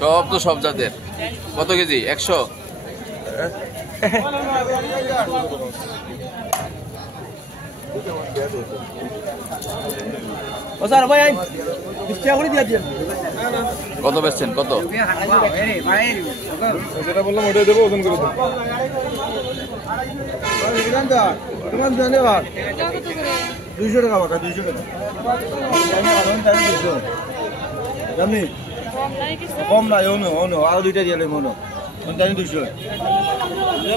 সব তো সব জাতের। কত কেজি? 100। কত বেচছেন? কত? যেটা বললাম ওটাই দেবো, ওজন করে দেবো। 200 টাকা বাটা, 200 টাকা কম নাই। অনু অনু আরো দুইটা দিয়ে মনো 200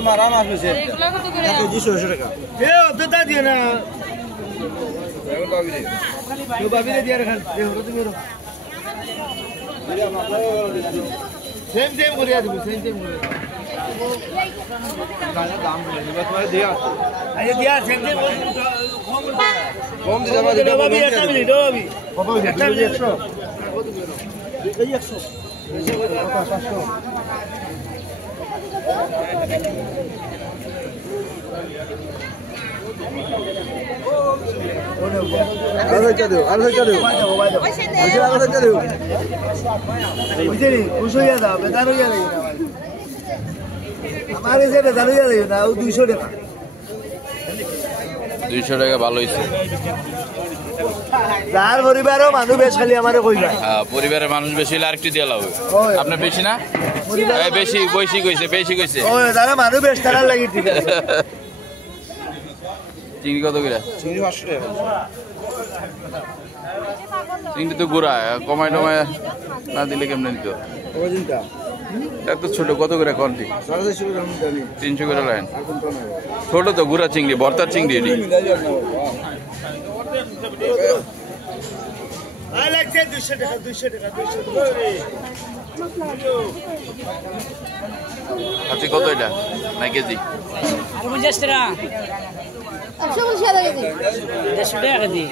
মারা মাছ বেশি 200 টাকা দিয়ে না। বাবিরে দিয়ে রাখান সেম সেম করে দিব, সেম সেম করে দাম দিয়া দিয়া সেম সেম কম দিয়ে যাবা। এটা বাবি একটা মিনিট বাবি কত হইছে? 100 এই 100 500 200 টাকা ভালো হয়েছে। যার পরিবারও মানুষ বেশ খালি আমার কইবা। হ্যাঁ, পরিবারের মানুষ বেশি হলে আরেকটু দিয়ে লাভ। আপনার বেশি না? বেশি বেশি কইছে, বেশি কইছে। যারা মানুষ বেশ তারা লাগি ঠিক আছে। চিংড়ি কত করে? চিংড়ি 500 টাকা। চিংড়ি তো গুড়া, কমায় টমায় না দিলে কেমনে নিত? এত ছোট কত করে কোনটি? 300 করে লাইন। ছোট তো গুড়া চিংড়ি, ভর্তার চিংড়ি এটি। আচ্ছা, কত এটা না কেজি? 50 টাকা। 150 টাকা কেজি।